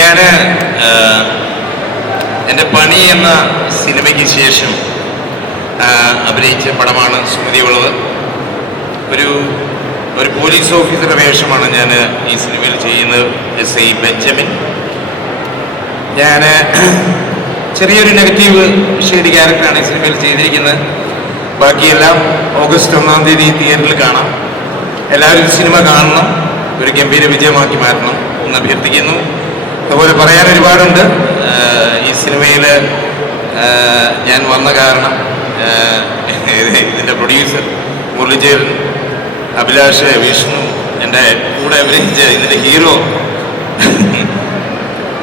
ഞാൻ എൻ്റെ പണി എന്ന സിനിമയ്ക്ക് ശേഷം അഭിനയിച്ച പടമാണ് സുമതി വളവ്. ഒരു പോലീസ് ഓഫീസറുടെ വേഷമാണ് ഞാൻ ഈ സിനിമയിൽ ചെയ്യുന്നത്. S I Benjamin. ഞാൻ ചെറിയൊരു നെഗറ്റീവ് ഷെയ്ഡ് ക്യാരക്ടറാണ് ഈ സിനിമയിൽ ചെയ്തിരിക്കുന്നത്. ബാക്കിയെല്ലാം ഓഗസ്റ്റ് 1-ാം തീയതി തിയേറ്ററിൽ കാണാം. എല്ലാവരും സിനിമ കാണണം, ഒരു ഗംഭീര വിജയമാക്കി മാറ്റണം എന്ന് അഭ്യർത്ഥിക്കുന്നു. അതുപോലെ പറയാൻ ഒരുപാടുണ്ട്. ഈ സിനിമയിൽ ഞാൻ വന്ന കാരണം ഇതിൻ്റെ പ്രൊഡ്യൂസർ മുരളീധരൻ, അഭിലാഷ്, വിഷ്ണു, എൻ്റെ കൂടെ അഭിനയിച്ച ഇതിൻ്റെ ഹീറോ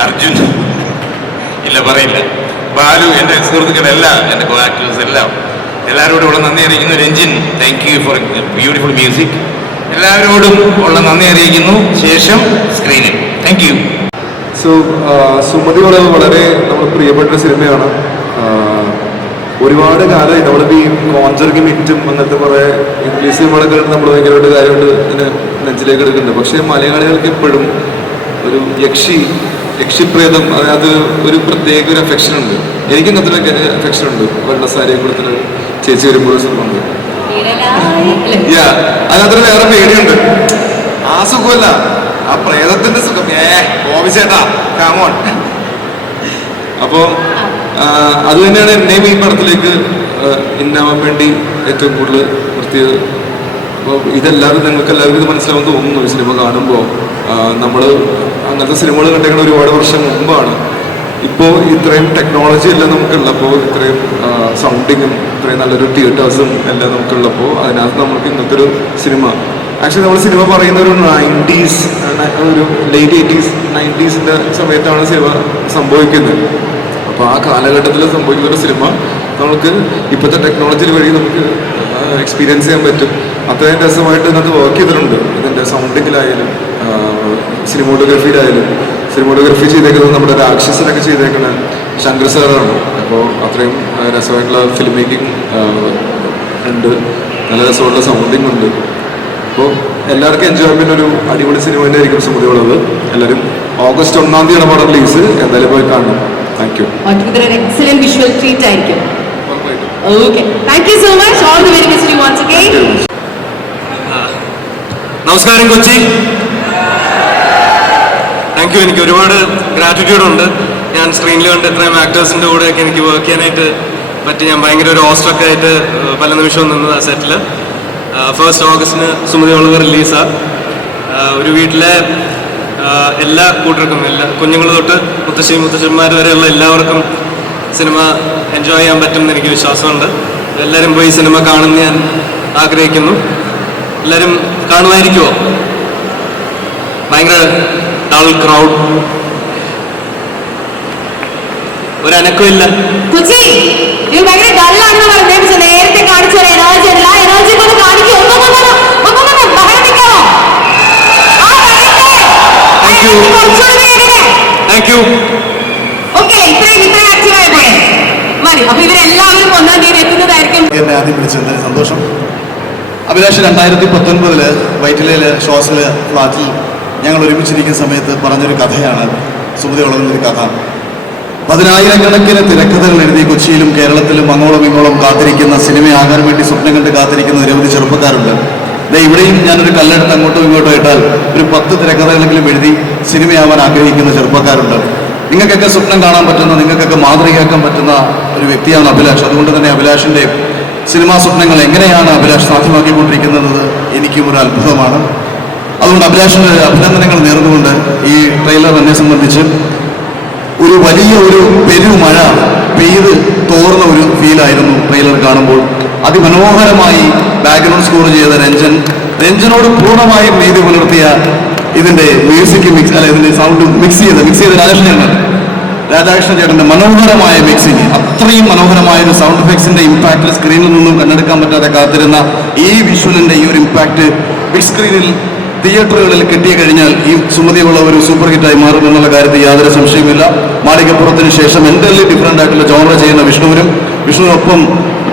അർജുൻ, ഇല്ല പറയില്ല, ബാലു, എൻ്റെ സുഹൃത്തുക്കളെല്ലാം, എൻ്റെ കോ ആക്ടേഴ്സ് എല്ലാം, എല്ലാവരോടും ഉള്ള നന്ദി അറിയിക്കുന്നു. Ranjin, thank you for beautiful music. എല്ലാവരോടും ഉള്ള നന്ദി അറിയിക്കുന്നു. ശേഷം സ്ക്രീനിൽ. Thank you. സുമതി വളവ് വളരെ നമ്മൾ പ്രിയപ്പെട്ട സിനിമയാണ്. ഒരുപാട് കാലമായി നമ്മളിപ്പോൾ ഈ കോൺജറിങ് മിറ്റും അങ്ങനത്തെ കുറേ ഇംഗ്ലീഷ് സിനിമകളൊക്കെ നമ്മൾ ഭയങ്കരമായിട്ട് കാര്യമായിട്ട് ഇതിന് നെഞ്ചിലേക്ക് എടുക്കുന്നുണ്ട്. പക്ഷേ മലയാളികൾക്ക് എപ്പോഴും ഒരു യക്ഷിപ്രേതം, അതിനകത്ത് ഒരു പ്രത്യേക ഒരു അഫെക്ഷൻ ഉണ്ട്. എനിക്ക് അങ്ങനത്തെ അഫെക്ഷൻ ഉണ്ട്. വെള്ളസാരിയെ കൊടുത്തിട്ട് ചേച്ചി വരുമ്പോൾ സുഖമുണ്ട്. അതിനകത്തൊരു വേറെ പേടിയുണ്ട്. ആ സുഖമല്ല, ആ പ്രേതത്തിന്റെ സുഖം. കോപിച്ചേട്ടാ കാമോൺ. അപ്പോൾ അത് തന്നെയാണ് എന്നെയും ഈ പടത്തിലേക്ക് ഇന്നാവാൻ വേണ്ടി ഏറ്റവും കൂടുതൽ നിർത്തിയത്. അപ്പോൾ ഇതെല്ലാവരും നിങ്ങൾക്ക് എല്ലാവർക്കും ഇത് മനസ്സിലാവുമെന്ന് തോന്നുന്നു. ഈ സിനിമ കാണുമ്പോൾ നമ്മൾ അങ്ങനത്തെ സിനിമകൾ കണ്ടേക്കുന്ന ഒരുപാട് വർഷം മുമ്പാണ്. ഇപ്പോൾ ഇത്രയും ടെക്നോളജി എല്ലാം നമുക്കുള്ളപ്പോൾ, ഇത്രയും സൗണ്ടിങ്ങും ഇത്രയും നല്ലൊരു തിയേറ്റേഴ്സും എല്ലാം നമുക്കുള്ളപ്പോൾ അതിനകത്ത് നമുക്ക് ഇന്നത്തെ ഒരു സിനിമ ആക്ച്വലി നമ്മൾ സിനിമ പറയുന്ന ഒരു 90s, ഒരു ലേറ്റ് 80s 90s സമയത്താണ് സിനിമ സംഭവിക്കുന്നത്. അപ്പോൾ ആ കാലഘട്ടത്തിൽ സംഭവിക്കുന്ന ഒരു സിനിമ നമുക്ക് ഇപ്പോഴത്തെ ടെക്നോളജി വഴി നമുക്ക് എക്സ്പീരിയൻസ് ചെയ്യാൻ പറ്റും. അത്രയും രസമായിട്ട് ഇതിനകത്ത് വർക്ക് ചെയ്തിട്ടുണ്ട്. ഇതിൻ്റെ സൗണ്ടിങ്ങിലായാലും സിനിമോട്ടോഗ്രഫിയിലായാലും. സിനിമോട്ടോഗ്രഫി ചെയ്തേക്കുന്നത് നമ്മുടെ രാക്ഷസിനൊക്കെ ചെയ്തേക്കുന്ന ശങ്കർ സാറാണ്. അപ്പോൾ അത്രയും രസമായിട്ടുള്ള ഫിലിം മേക്കിംഗ് ഉണ്ട്, നല്ല രസമുള്ള സൗണ്ടിങ് ഉണ്ട്. അപ്പോൾ എല്ലാവർക്കും എൻജോയ്മെന്റ് ഒരു അടിപൊളി സിനിമ തന്നെ ആയിരിക്കും സുമതി വളവ്. എല്ലാവരും ഓഗസ്റ്റ് 1-ാം തീയതിയാണ് പടം റിലീസ്. എന്തായാലും പോയി കാണണം. Thank you. Excellent visual treat ആയിരിക്കും. Okay, thank you so much. All the very best once again. നമസ്കാരം കൊച്ചി. Thank you. എനിക്ക് ഒരുപാട് ഗ്രാറ്റിറ്റ്യൂഡ് ഉണ്ട്. ഞാൻ സ്ക്രീനിൽ കണ്ട് ഇത്രയും ആക്ടേഴ്സിൻ്റെ കൂടെയൊക്കെ എനിക്ക് വർക്ക് ചെയ്യാനായിട്ട് പറ്റി. ഞാൻ ഭയങ്കര ഒരു ഓസ്ട്രക്ക് ആയിട്ട് പല നിമിഷവും നിന്നത് ആ സെറ്റിൽ. 1 ഓഗസ്റ്റിന് സുമതി വളവ് റിലീസാണ്. ഒരു വീട്ടിലെ എല്ലാ കൂട്ടർക്കും, എല്ലാ കുഞ്ഞുങ്ങൾ തൊട്ട് മുത്തശ്ശന്മാർ വരെയുള്ള എല്ലാവർക്കും സിനിമ എൻജോയ് ചെയ്യാൻ പറ്റുമെന്ന് എനിക്ക് വിശ്വാസമുണ്ട്. എല്ലാവരും പോയി സിനിമ കാണുമെന്ന് ഞാൻ ആഗ്രഹിക്കുന്നു. എല്ലാവരും കാണുമായിരിക്കുമോ? ഭയങ്കര ഡൾ ക്രൗഡ്, ഒരനക്കമില്ല. നേരത്തെ കാണിച്ച എനർജി അല്ല, എനർജി കൊണ്ട് കാണിക്കും. Thank you. ഓക്കെ, ഇത്രയും ആക്റ്റീവായി പോയെ മതി. അപ്പൊ ഇവരെല്ലാവരും 1-ാം തീയതി എത്തുന്നതായിരിക്കും. എന്നെ ആദ്യം വിളിച്ചതിന് സന്തോഷം. അഭിലാഷ് 2019 വൈറ്റിലയിലെ ഷോസിൽ ഫ്ലാറ്റിൽ ഞങ്ങൾ ഒരുമിച്ചിരിക്കുന്ന സമയത്ത് പറഞ്ഞൊരു കഥയാണ് സുമതി വളവിൻ്റെ കഥ. 10,000-കണക്കിന് തിരക്കഥകൾ എഴുതി കൊച്ചിയിലും കേരളത്തിലും അങ്ങോളം ഇങ്ങോളം കാത്തിരിക്കുന്ന, സിനിമയാകാൻ വേണ്ടി സ്വപ്നം കണ്ട് കാത്തിരിക്കുന്ന നിരവധി ചെറുപ്പക്കാരുണ്ട്. ഇവിടെയും ഞാനൊരു കല്ലെടുത്ത് അങ്ങോട്ടും ഇങ്ങോട്ടും ഇട്ടാൽ ഒരു 10 തിരക്കഥകളെങ്കിലും എഴുതി സിനിമയാവാൻ ആഗ്രഹിക്കുന്ന ചെറുപ്പക്കാരുണ്ട്. നിങ്ങൾക്കൊക്കെ സ്വപ്നം കാണാൻ പറ്റുന്ന, നിങ്ങൾക്കൊക്കെ മാതൃകയാക്കാൻ പറ്റുന്ന ഒരു വ്യക്തിയാണ് അഭിലാഷ്. അതുകൊണ്ട് തന്നെ അഭിലാഷിൻ്റെ സിനിമാ സ്വപ്നങ്ങൾ എങ്ങനെയാണ് അഭിലാഷ് സാധ്യമാക്കിക്കൊണ്ടിരിക്കുന്നത് എനിക്കും ഒരു അത്ഭുതമാണ്. അതുകൊണ്ട് അഭിലാഷിന് അഭിനന്ദനങ്ങൾ നേർന്നുകൊണ്ട് ഈ ട്രെയിലർ എന്നെ സംബന്ധിച്ച് ഒരു വലിയ ഒരു പെരുമഴ പെയ്ത് തോർന്ന ഒരു ഫീലായിരുന്നു ട്രെയിലർ കാണുമ്പോൾ. അതിമനോഹരമായി ബാക്ക്ഗ്രൗണ്ട് സ്കോർ ചെയ്ത രഞ്ജനോട് പൂർണ്ണമായും നീതി പുലർത്തിയ ഇതിന്റെ മ്യൂസിക് ഇതിന്റെ സൗണ്ട് മിക്സ് ചെയ്ത രാധാകൃഷ്ണൻ ചേട്ടന്റെ മനോഹരമായ മിക്സിങ്, അത്രയും മനോഹരമായ ഒരു സൗണ്ട് എഫക്ട്സിന്റെ ഇമ്പാക്ട് സ്ക്രീനിൽ നിന്നും കണ്ടെടുക്കാൻ പറ്റാതെ കാത്തിരുന്ന ഈ വിഷ്വലിന്റെ ഈ ഒരു ഇമ്പാക്ട് ബിഗ് സ്ക്രീനിൽ തിയേറ്ററുകളിൽ കിട്ടിയ കഴിഞ്ഞാൽ ഈ സുമതി വളവ് ഒരു സൂപ്പർ ഹിറ്റായി മാറുമെന്നുള്ള കാര്യത്തിൽ യാതൊരു സംശയമില്ല. മാളികപ്പുറത്തിന് ശേഷം എൻ്റർലി ഡിഫറൻ്റ് ആയിട്ടുള്ള ജോണർ ചെയ്യുന്ന വിഷ്ണുവിനൊപ്പം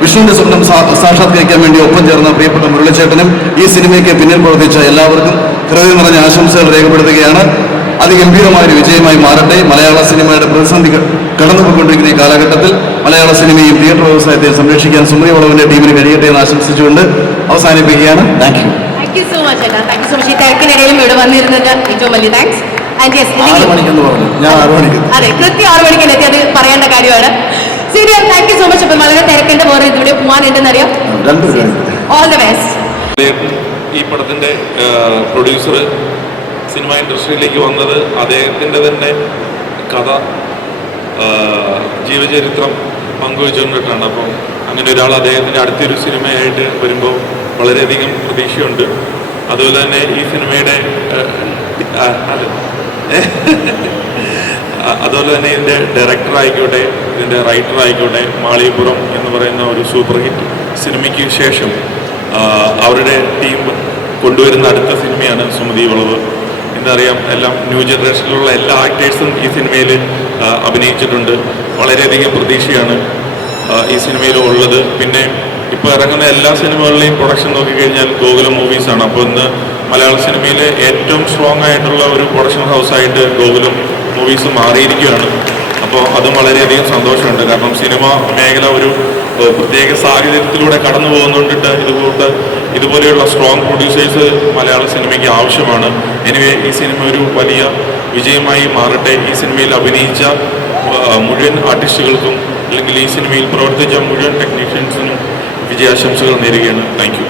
വിഷ്ണുവിന്റെ സ്വപ്നം സാക്ഷാത്കരിക്കാൻ വേണ്ടി ഒപ്പം ചേർന്ന പ്രിയപ്പെട്ട മുരളിച്ചേട്ടനും ഈ സിനിമയ്ക്ക് പിന്നിൽ പ്രവർത്തിച്ച എല്ലാവർക്കും ഹൃദയം നിറഞ്ഞ ആശംസകൾ രേഖപ്പെടുത്തുകയാണ്. അതിഗംഭീരമായ ഒരു വിജയമായി മാറട്ടെ. മലയാള സിനിമയുടെ പ്രതിസന്ധി കടന്നുപോയിക്കൊണ്ടിരിക്കുന്ന ഈ കാലഘട്ടത്തിൽ മലയാള സിനിമയും തിയേറ്റർ വ്യവസായത്തെയും സംരക്ഷിക്കാൻ സുമതി വളവിന്റെ ടീമിന് കഴിയട്ടെ എന്ന് ആശംസിച്ചുകൊണ്ട് അവസാനിപ്പിക്കുകയാണ്. Thank you. Thank you so much ഏട്ടാ. Thank you so much. ഈ തിരക്കിനിടയിലും ഇവിടെ വന്നിരുന്നത് ഏറ്റവും വലിയ താങ്ക്സ്. ആൻഡ് യെസ്, 6 മണിക്കെന്ന് പറഞ്ഞു, ഞാൻ 6 മണിക്ക്. അതെ, കൃത്യം 6 മണിക്ക് എത്തി, അത് പറയേണ്ട കാര്യമാണ്. ശരി, താങ്ക് യു സോ മച്ച്. അപ്പം വളരെ തിരക്കുണ്ട്, വേറെ ഇതിവിടെ പോകാനുണ്ടെന്നറിയാം. All the best. ഈ പടത്തിന്റെ പ്രൊഡ്യൂസർ സിനിമ ഇൻഡസ്ട്രിയിലേക്ക് വന്നത് അദ്ദേഹത്തിൻ്റെ തന്നെ കഥ, ജീവചരിത്രം പങ്കുവെച്ചുകൊണ്ടിട്ടാണ്. അപ്പം അങ്ങനെ ഒരാൾ അദ്ദേഹത്തിൻ്റെ അടുത്തൊരു സിനിമയായിട്ട് വരുമ്പോൾ വളരെയധികം പ്രതീക്ഷയുണ്ട്. അതുപോലെ തന്നെ ഈ സിനിമയുടെ അതുപോലെ തന്നെ ഇതിൻ്റെ ഡയറക്ടർ ആയിക്കോട്ടെ, ഇതിൻ്റെ റൈറ്റർ ആയിക്കോട്ടെ, മാളികപ്പുറം എന്ന് പറയുന്ന ഒരു സൂപ്പർ ഹിറ്റ് സിനിമയ്ക്ക് ശേഷം അവരുടെ ടീം കൊണ്ടുവരുന്ന അടുത്ത സിനിമയാണ് സുമതി വളവ്. എന്നറിയാം, എല്ലാം ന്യൂ ജനറേഷനിലുള്ള എല്ലാ ആക്ടേഴ്സും ഈ സിനിമയിൽ അഭിനയിച്ചിട്ടുണ്ട്. വളരെയധികം പ്രതീക്ഷയാണ് ഈ സിനിമയിൽ ഉള്ളത്. പിന്നെ ഇപ്പോൾ ഇറങ്ങുന്ന എല്ലാ സിനിമകളിലെയും പ്രൊഡക്ഷൻ നോക്കിക്കഴിഞ്ഞാൽ ഗോകുലം മൂവീസാണ്. അപ്പോൾ ഇന്ന് മലയാള സിനിമയിൽ ഏറ്റവും സ്ട്രോങ് ആയിട്ടുള്ള ഒരു പ്രൊഡക്ഷൻ ഹൗസായിട്ട് ഗോകുലം മൂവീസ് മാറിയിരിക്കുകയാണ്. അപ്പോൾ അതും വളരെയധികം സന്തോഷമുണ്ട്. കാരണം സിനിമ മേഖല ഒരു പ്രത്യേക സാഹചര്യത്തിലൂടെ കടന്നു പോകുന്നുണ്ടിട്ട് ഇതുപോലെയുള്ള സ്ട്രോങ് പ്രൊഡ്യൂസേഴ്സ് മലയാള സിനിമയ്ക്ക് ആവശ്യമാണ്. എനിവേ, ഈ സിനിമ ഒരു വലിയ വിജയമായി മാറട്ടെ. ഈ സിനിമയിൽ അഭിനയിച്ച മുഴുവൻ ആർട്ടിസ്റ്റുകൾക്കും അല്ലെങ്കിൽ ഈ സിനിമയിൽ പ്രവർത്തിച്ച മുഴുവൻ ടെക്നീഷ്യൻസിനും വിജയാശംസകൾ നേരുകയാണ്. Thank you.